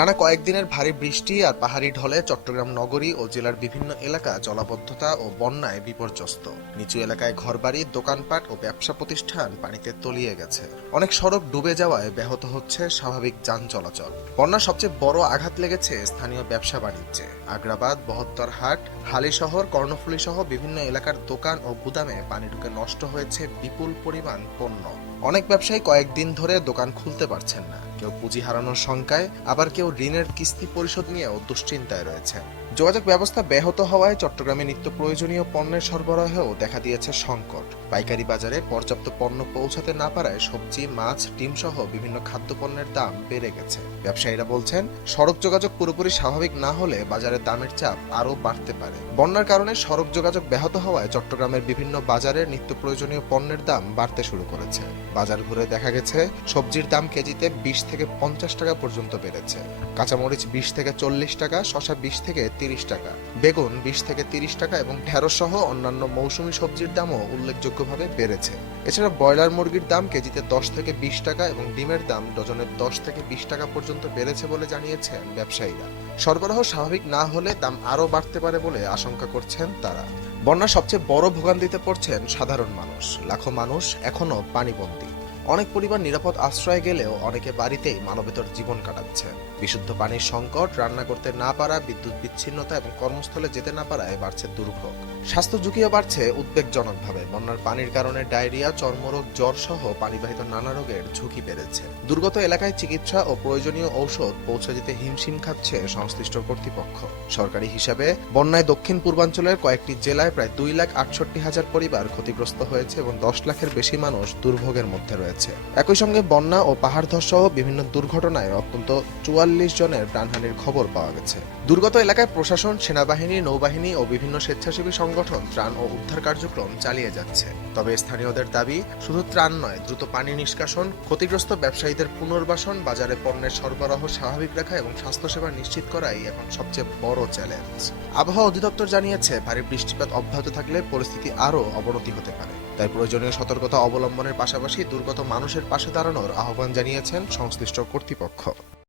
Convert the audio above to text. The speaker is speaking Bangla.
টানা কয়েকদিনের ভারী বৃষ্টি আর পাহাড়ি ঢলে চট্টগ্রাম নগরী ও জেলার বিভিন্ন এলাকা জলাবদ্ধতা ও বন্যায় বিপর্যস্ত। নিচু এলাকায় ঘরবাড়ি, দোকানপাট ও ব্যবসা প্রতিষ্ঠান পানিতে তলিয়ে গেছে। অনেক সড়ক ডুবে যাওয়ায় ব্যাহত হচ্ছে স্বাভাবিক যান চলাচল। বন্যার সবচেয়ে বড় আঘাত লেগেছে স্থানীয় ব্যবসা বাণিজ্যে। আগ্রাবাদ, বহদ্দারহাট, হালিশহর, কর্ণফুলী সহ বিভিন্ন এলাকার দোকান ও গুদামে পানি ঢুকে নষ্ট হয়েছে বিপুল পরিমাণ পণ্য। অনেক ব্যবসায়ী কয়েকদিন ধরে দোকান খুলতে পারছেন না। কেউ পুঁজি হারানোর শঙ্কায়, আবার কেউ ঋণের কিস্তি পরিশোধ নিয়েও দুশ্চিন্তায় রয়েছে। যোগাযোগ ব্যবস্থা ব্যাহত হওয়ায় চট্টগ্রামে নিত্য প্রয়োজনীয় পণ্যের সরবরাহেও দেখা দিয়েছে সংকট। পাইকারি বাজারে পর্যাপ্ত পণ্য পৌঁছাতে না পারায় সবজি, মাছ, ডিম সহ বিভিন্ন খাদ্যপণ্যের দাম বেড়ে গেছে। ব্যবসায়ীরা বলছেন, সড়ক যোগাযোগ পুরোপুরি স্বাভাবিক না হলে বাজারের দামের চাপ আরও বাড়তে পারে। বন্যার কারণে সড়ক যোগাযোগ ব্যাহত হওয়ায় চট্টগ্রামের বিভিন্ন বাজারে নিত্য প্রয়োজনীয় পণ্যের দাম বাড়তে শুরু করেছে। বাজার ঘুরে দেখা গেছে সবজির দাম কেজিতে 20 থেকে 50 টাকা পর্যন্ত বেড়েছে। কাঁচামরিচ 20 থেকে 40 টাকা, শসা 20 থেকে 30 টাকা, বেগুন 20 থেকে 30 টাকা এবং ঢেঁড়স সহ অন্যান্য মৌসুমী সবজির দামও উল্লেখযোগ্যভাবে বেড়েছে। এছাড়া ব্রয়লার মুরগির দাম কেজিতে 10 থেকে 20 টাকা এবং ডিমের দাম ডজনে 10 থেকে 20 টাকা পর্যন্ত বেড়েছে বলে জানিয়েছেন ব্যবসায়ীরা। সরবরাহ স্বাভাবিক না হলে দাম আরও বাড়তে পারে বলে আশঙ্কা করছেন তারা। বন্যার সবচেয়ে বড় ভোগান্তিতে পড়ছেন সাধারণ মানুষ। লাখো মানুষ এখনো পানিবন্দী। অনেক পরিবার নিরাপদ আশ্রয় গেলেও অনেকে বাড়িতেই মানবেতর জীবন কাটাচ্ছে। বিশুদ্ধ পানির সংকট, রান্না করতে না পারা, বিদ্যুৎ বিচ্ছিন্নতা এবং কর্মস্থলে যেতে না পারায় বাড়ছে দুর্ভোগ। স্বাস্থ্য ঝুঁকিও বাড়ছে উদ্বেগজনকভাবে। বন্যার পানির কারণে ডায়রিয়া, চর্মরোগ, জ্বর সহ পানিবাহিত নানা রোগের ঝুঁকি বেড়েছে। দুর্গত এলাকায় চিকিৎসা ও প্রয়োজনীয় ঔষধ পৌঁছে দিতে হিমশিম খাচ্ছে সংশ্লিষ্ট কর্তৃপক্ষ। সরকারি হিসাবে বন্যায় দক্ষিণ পূর্বাঞ্চলের কয়েকটি জেলায় প্রায় 2,68,000 পরিবার ক্ষতিগ্রস্ত হয়েছে এবং 10 লাখের বেশি মানুষ দুর্ভোগের মধ্যে রয়েছে। একই সঙ্গে বন্যা ও পাহাড় ধস সহ বিভিন্ন দুর্ঘটনায় অন্তত 44 জনের প্রাণহানির খবর পাওয়া গেছে। দুর্গত এলাকায় প্রশাসন, সেনাবাহিনী, নৌবাহিনী ও বিভিন্ন স্বেচ্ছাসেবী সংগঠন ত্রাণ ও উদ্ধার কার্যক্রম চালিয়ে যাচ্ছে। তবে স্থানীয়দের দাবি, শুধু ত্রাণ নয়, দ্রুত পানি নিষ্কাশন, ক্ষতিগ্রস্ত ব্যবসায়ীদের পুনর্বাসন, বাজারে পণ্যের সরবরাহ স্বাভাবিক রাখা এবং স্বাস্থ্যসেবা নিশ্চিত করাই এখন সবচেয়ে বড় চ্যালেঞ্জ। আবহাওয়া অধিদপ্তর জানিয়েছে, ভারী বৃষ্টিপাত অব্যাহত থাকলে পরিস্থিতি আরও অবনতি হতে পারে। তাই প্রয়োজনীয় সতর্কতা অবলম্বনের পাশাপাশি দুর্গত মানুষের পাশে দাঁড়ানোর আহ্বান জানিয়েছেন সংশ্লিষ্ট কর্তৃপক্ষ।